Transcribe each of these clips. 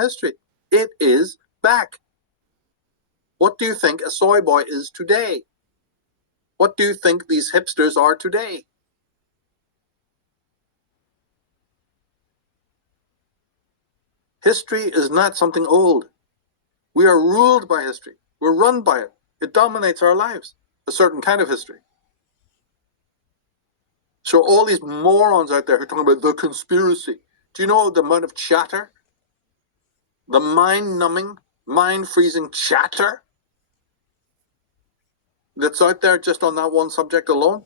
history. It is back. What do you think a soy boy is today? What do you think these hipsters are today? History is not something old. We are ruled by history. We're run by it. It dominates our lives, a certain kind of history. So all these morons out there who are talking about the conspiracy, do you know the amount of chatter? The mind-numbing, mind-freezing chatter that's out there just on that one subject alone?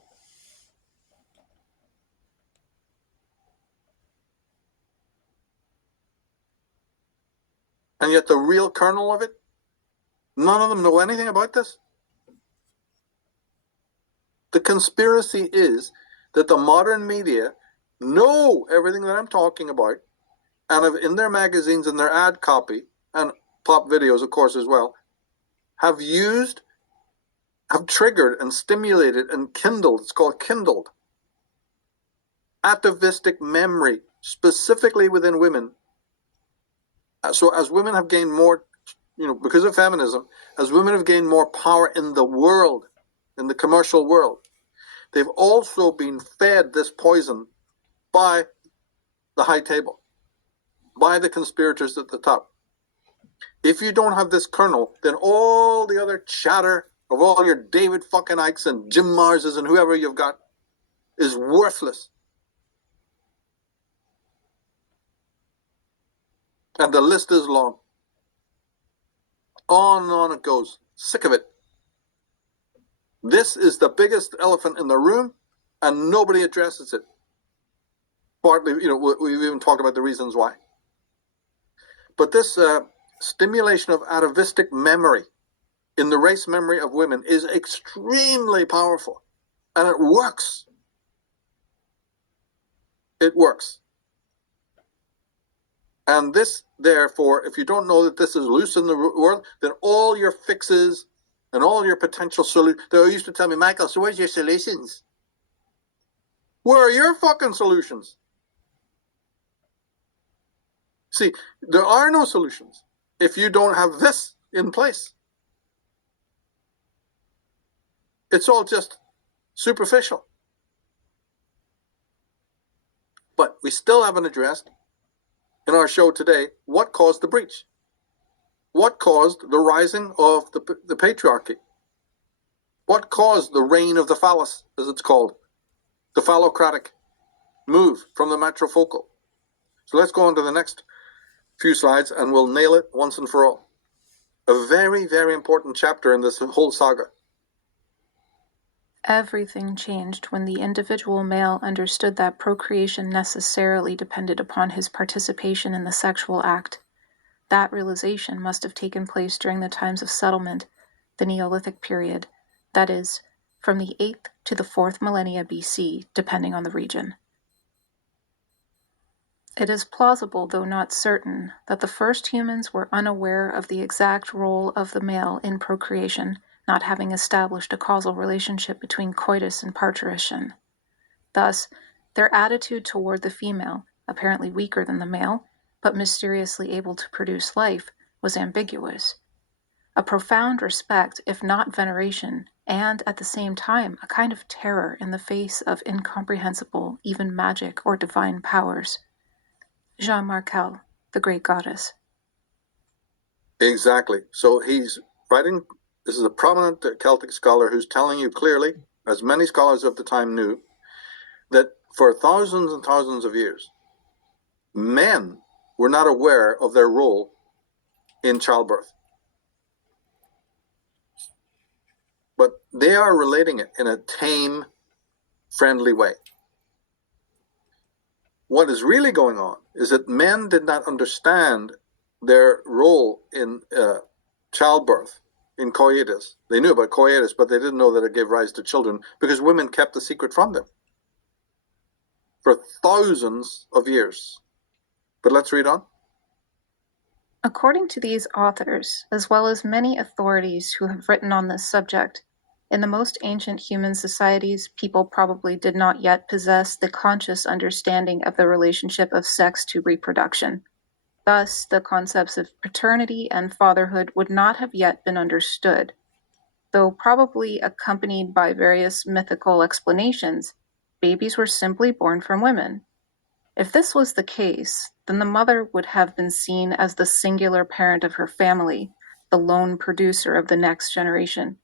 And yet the real kernel of it, none of them know anything about this. The conspiracy is that the modern media know everything that I'm talking about, and have in their magazines and their ad copy, and pop videos, of course, as well, have triggered and stimulated and kindled, it's called kindled, atavistic memory, specifically within women. So as women have gained more, because of feminism, as women have gained more power in the world, in the commercial world, they've also been fed this poison by the high table, by the conspirators at the top. If you don't have this kernel, then all the other chatter of all your David fucking Ikes and Jim Marses and whoever you've got is worthless. And the list is long. On and on it goes. Sick of it. This is the biggest elephant in the room, and nobody addresses it. Partly, we've even talked about the reasons why. But this stimulation of atavistic memory in the race memory of women is extremely powerful. And it works. It works. And this, therefore, if you don't know that this is loose in the world, then all your fixes and all your potential solutions, they used to tell me, Michael, so where's your solutions? Where are your fucking solutions? See, there are no solutions if you don't have this in place. It's all just superficial. But we still haven't addressed in our show today what caused the breach. What caused the rising of the patriarchy? What caused the reign of the phallus, as it's called? The phallocratic move from the matrifocal. So let's go on to the next few slides and we'll nail it once and for all. A very, very important chapter in this whole saga. Everything changed when the individual male understood that procreation necessarily depended upon his participation in the sexual act. That realization must have taken place during the times of settlement, the Neolithic period, that is, from the 8th to the 4th millennia BC, depending on the region. It is plausible, though not certain, that the first humans were unaware of the exact role of the male in procreation, not having established a causal relationship between coitus and parturition. Thus, their attitude toward the female, apparently weaker than the male, but mysteriously able to produce life, was ambiguous. A profound respect, if not veneration, and at the same time a kind of terror in the face of incomprehensible, even magic or divine powers. Jean Markel, the great goddess. Exactly. So he's writing, this is a prominent Celtic scholar who's telling you clearly, as many scholars of the time knew, that for thousands and thousands of years, men were not aware of their role in childbirth. But they are relating it in a tame, friendly way. What is really going on is that men did not understand their role in childbirth, in coitus. They knew about coitus, but they didn't know that it gave rise to children because women kept the secret from them for thousands of years. But let's read on. According to these authors, as well as many authorities who have written on this subject, in the most ancient human societies, people probably did not yet possess the conscious understanding of the relationship of sex to reproduction. Thus, the concepts of paternity and fatherhood would not have yet been understood, though probably accompanied by various mythical explanations. Babies were simply born from women. If this was the case, then the mother would have been seen as the singular parent of her family, the lone producer of the next generation.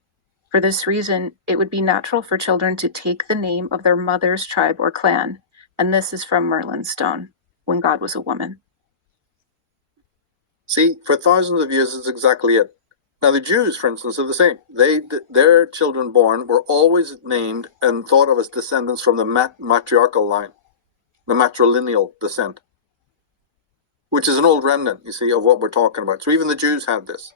For this reason, it would be natural for children to take the name of their mother's tribe or clan, and this is from Merlin's Stone, When God Was a Woman. See, for thousands of years, it's exactly it. Now, the Jews, for instance, are the same. Their children born were always named and thought of as descendants from the matriarchal line, the matrilineal descent, which is an old remnant, you see, of what we're talking about. So even the Jews had this.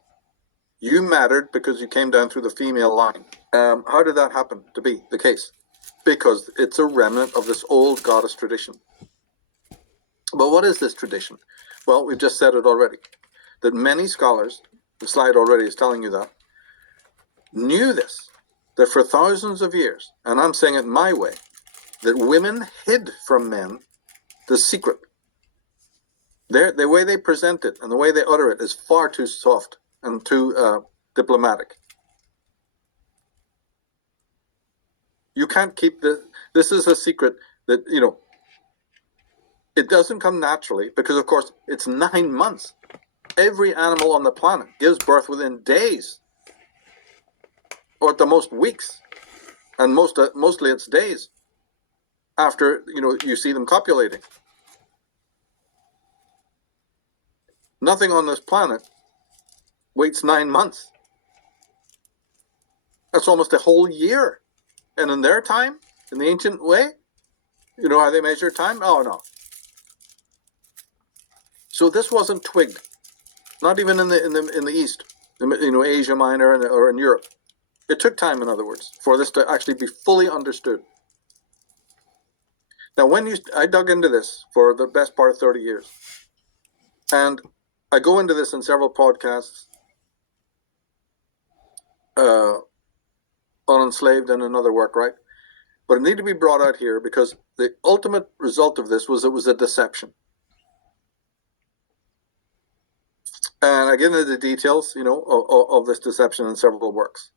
You mattered because you came down through the female line. How did that happen to be the case? Because it's a remnant of this old goddess tradition. But what is this tradition? Well, we've just said it already, that many scholars, the slide already is telling you that, knew this, that for thousands of years, and I'm saying it my way, that women hid from men the secret. The way they present it and the way they utter it is far too soft and too diplomatic. You can't keep this is a secret that, it doesn't come naturally because, of course, it's 9 months. Every animal on the planet gives birth within days, or at the most weeks, and mostly it's days after, you see them copulating. Nothing on this planet waits 9 months. That's almost a whole year. And in their time, in the ancient way, you know how they measure time? Oh, no. So this wasn't twigged, not even in the East, Asia Minor or in Europe. It took time, in other words, for this to actually be fully understood. Now, I dug into this for the best part of 30 years, and I go into this in several podcasts on Enslaved and another work, right? But it needed to be brought out here because the ultimate result of this was it was a deception. And I get into the details, of this deception in several works,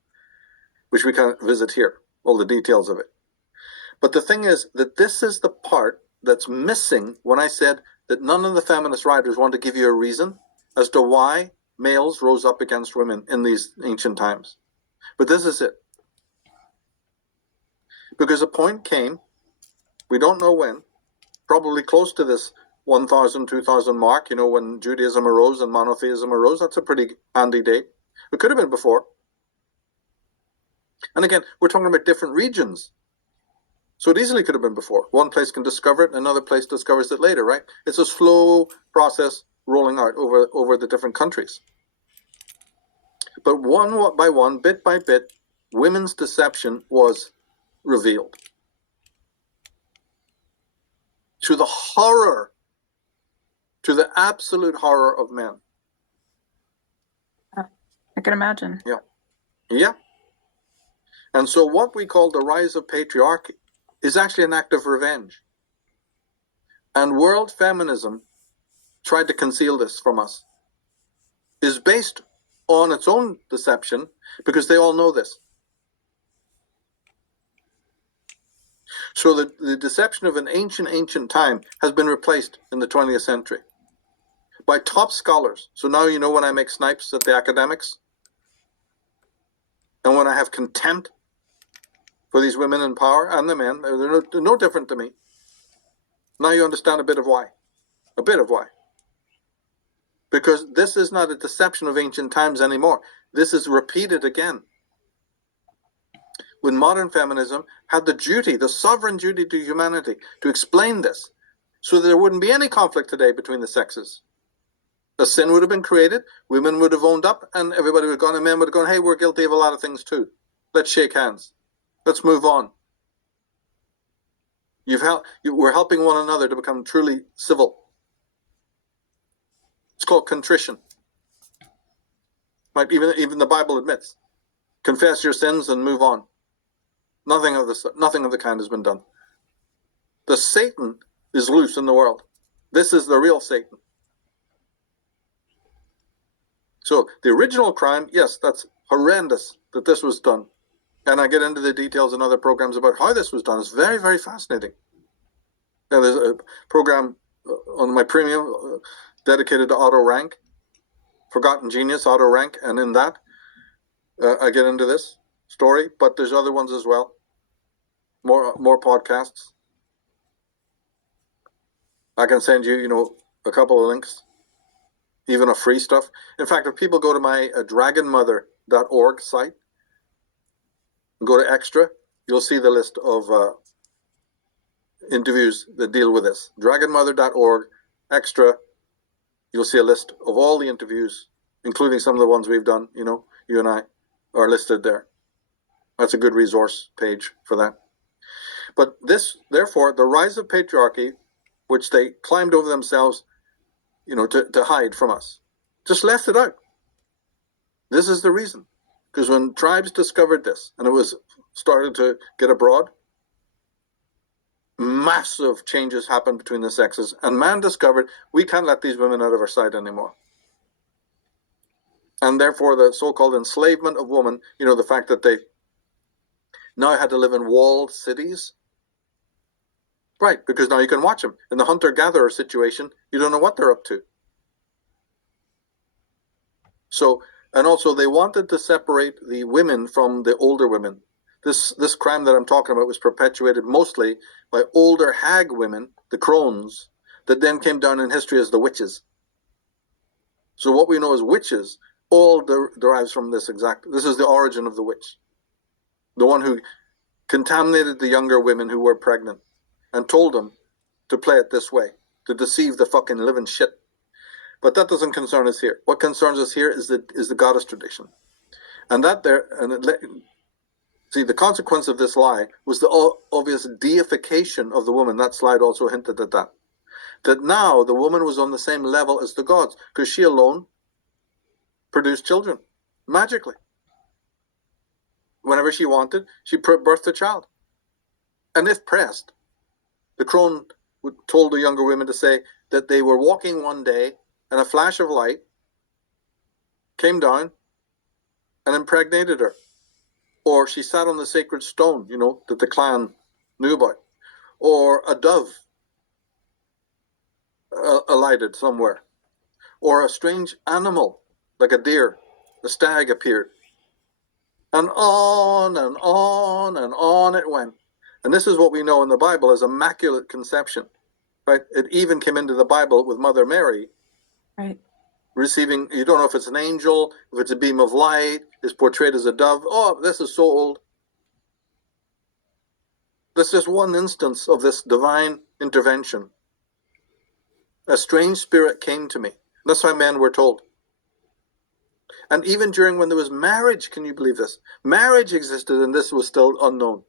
which we can visit here, all the details of it. But the thing is that this is the part that's missing when I said that none of the feminist writers want to give you a reason as to why males rose up against women in these ancient times. But this is it. Because a point came, we don't know when, probably close to this 1,000, 2,000 mark, when Judaism arose and monotheism arose. That's a pretty handy date. It could have been before. And again, we're talking about different regions. So it easily could have been before. One place can discover it, another place discovers it later, right? It's a slow process rolling out over the different countries. But one by one, bit by bit, women's deception was revealed. To the horror, to the absolute horror of men. I can imagine. Yeah. And so what we call the rise of patriarchy is actually an act of revenge. And world feminism tried to conceal this from us. Is based on its own deception because they all know this. So the deception of an ancient time has been replaced in the 20th century by top scholars. So now when I make snipes at the academics and when I have contempt for these women in power and the men, they're no different to me. Now you understand a bit of why. A bit of why. Because this is not a deception of ancient times anymore. This is repeated again. When modern feminism had the duty, the sovereign duty to humanity, to explain this, so that there wouldn't be any conflict today between the sexes. A sin would have been created, women would have owned up, and everybody would have gone, and men would have gone, hey, we're guilty of a lot of things too. Let's shake hands. Let's move on. We're helping one another to become truly civil. It's called contrition. Right? Even the Bible admits. Confess your sins and move on. Nothing of the kind has been done. The Satan is loose in the world. This is the real Satan. So the original crime, yes, that's horrendous that this was done. And I get into the details in other programs about how this was done. It's very, very fascinating. And there's a program on my premium dedicated to auto rank, Forgotten Genius, auto rank. And in that, I get into this story, but there's other ones as well. More podcasts. I can send you, a couple of links, even of free stuff. In fact, if people go to my dragonmother.org site, and go to extra, you'll see the list of interviews that deal with this. Dragonmother.org, extra, you'll see a list of all the interviews, including some of the ones we've done, you and I are listed there. That's a good resource page for that. But this, therefore, the rise of patriarchy, which they climbed over themselves, to hide from us, just left it out. This is the reason. Because when tribes discovered this, and it was started to get abroad, massive changes happened between the sexes, and man discovered we can't let these women out of our sight anymore. And therefore the so-called enslavement of women, the fact that they now had to live in walled cities. Right, because now you can watch them. In the hunter-gatherer situation, you don't know what they're up to. So, and also they wanted to separate the women from the older women. This crime that I'm talking about was perpetuated mostly by older hag women, the crones, that then came down in history as the witches. So what we know as witches all derives from this is the origin of the witch. The one who contaminated the younger women who were pregnant and told them to play it this way, to deceive the fucking living shit. But that doesn't concern us here. What concerns us here is the goddess tradition. And see, the consequence of this lie was the obvious deification of the woman. That slide also hinted at that. That now the woman was on the same level as the gods, because she alone produced children, magically. Whenever she wanted, she birthed a child. And if pressed, the crone told the younger women to say that they were walking one day and a flash of light came down and impregnated her. Or she sat on the sacred stone, that the clan knew about. Or a dove alighted somewhere. Or a strange animal, like a deer, a stag appeared. And on and on and on it went. And this is what we know in the Bible as immaculate conception. Right? It even came into the Bible with Mother Mary. Right. Receiving, you don't know if it's an angel, if it's a beam of light, is portrayed as a dove. Oh, this is so old. This is just one instance of this divine intervention. A strange spirit came to me. That's how men were told. And even during when there was marriage, can you believe this? Marriage existed and this was still unknown.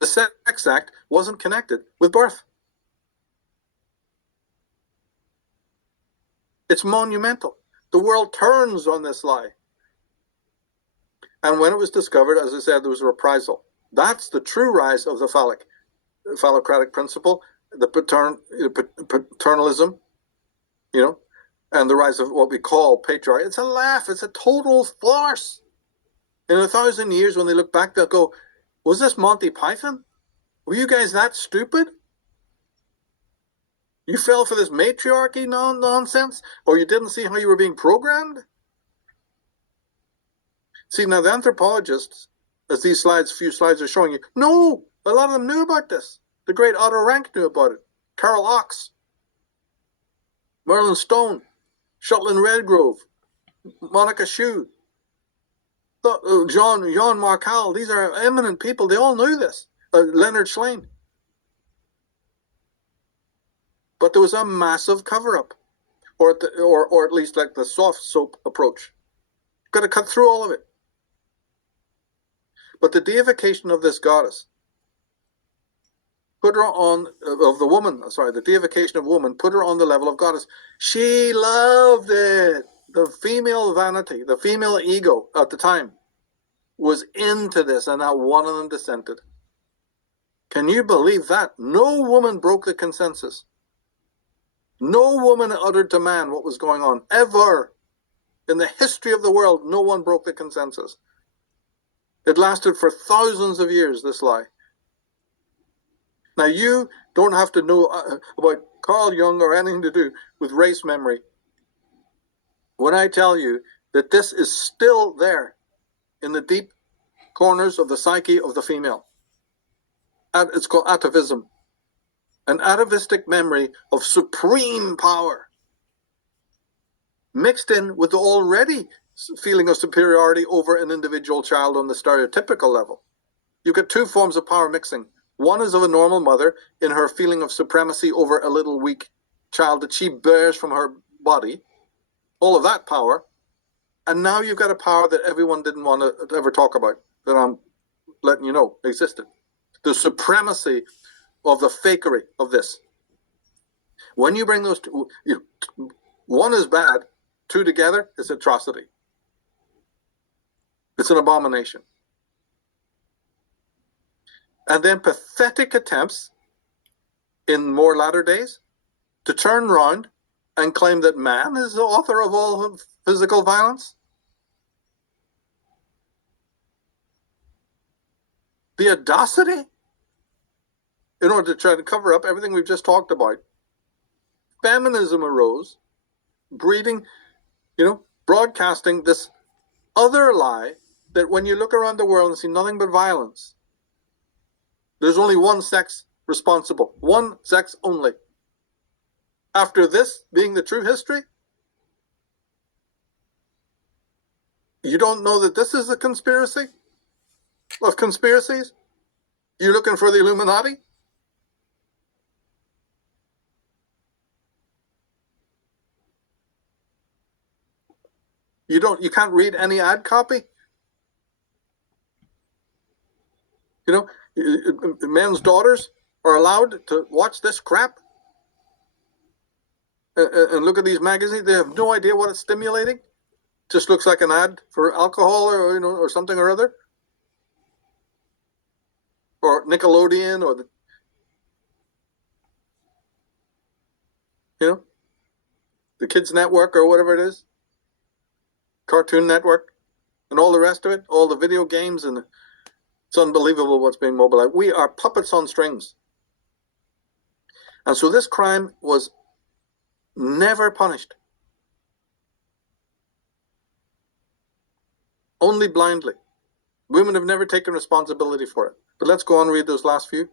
The sex act wasn't connected with birth. It's monumental. The world turns on this lie. And when it was discovered, as I said, there was a reprisal. That's the true rise of the phallocratic principle, the paternalism, and the rise of what we call patriarchy. It's a laugh. It's a total farce. In 1,000 years, when they look back, they'll go, was this Monty Python? Were you guys that stupid? You fell for this matriarchy nonsense? Or you didn't see how you were being programmed? See, now the anthropologists, as these few slides are showing you, no, a lot of them knew about this. The great Otto Rank knew about it. Carol Ox, Merlin Stone, Shetland Redgrove, Monica Shue, John Markel. These are eminent people. They all knew this. Leonard Schlein. But there was a massive cover-up, or at least like the soft soap approach. Got to cut through all of it. But the deification of this goddess put her on, the deification of woman put her on the level of goddess. She loved it. The female vanity, the female ego at the time was into this, and not one of them dissented. Can you believe that? No woman broke the consensus. No woman uttered to man what was going on, ever. In the history of the world, no one broke the consensus. It lasted for thousands of years, this lie. Now, you don't have to know about Carl Jung or anything to do with race memory when I tell you that this is still there in the deep corners of the psyche of the female. It's called atavism, an atavistic memory of supreme power, mixed in with the already feeling of superiority over an individual child on the stereotypical level. You get two forms of power mixing. One is of a normal mother in her feeling of supremacy over a little weak child that she bears from her body, all of that power. And now you've got a power that everyone didn't want to ever talk about, that I'm letting you know existed. The supremacy of the fakery of this. When you bring those two, one is bad, two together is atrocity. It's an abomination. And then pathetic attempts in more latter days to turn round and claim that man is the author of all physical violence. The audacity, in order to try to cover up everything we've just talked about. Feminism arose, breeding, broadcasting this other lie that when you look around the world and see nothing but violence, there's only one sex responsible, one sex only. After this being the true history, you don't know that this is a conspiracy of conspiracies? You looking for the Illuminati? You can't read any ad copy? Men's daughters are allowed to watch this crap and look at these magazines. They have no idea what it's stimulating. Just looks like an ad for alcohol or something or other, or Nickelodeon, or the Kids Network or whatever it is, Cartoon Network, and all the rest of it, all the video games, and it's unbelievable what's being mobilized. We are puppets on strings. And so this crime was never punished. Only blindly. Women have never taken responsibility for it. But let's go on and read those last few.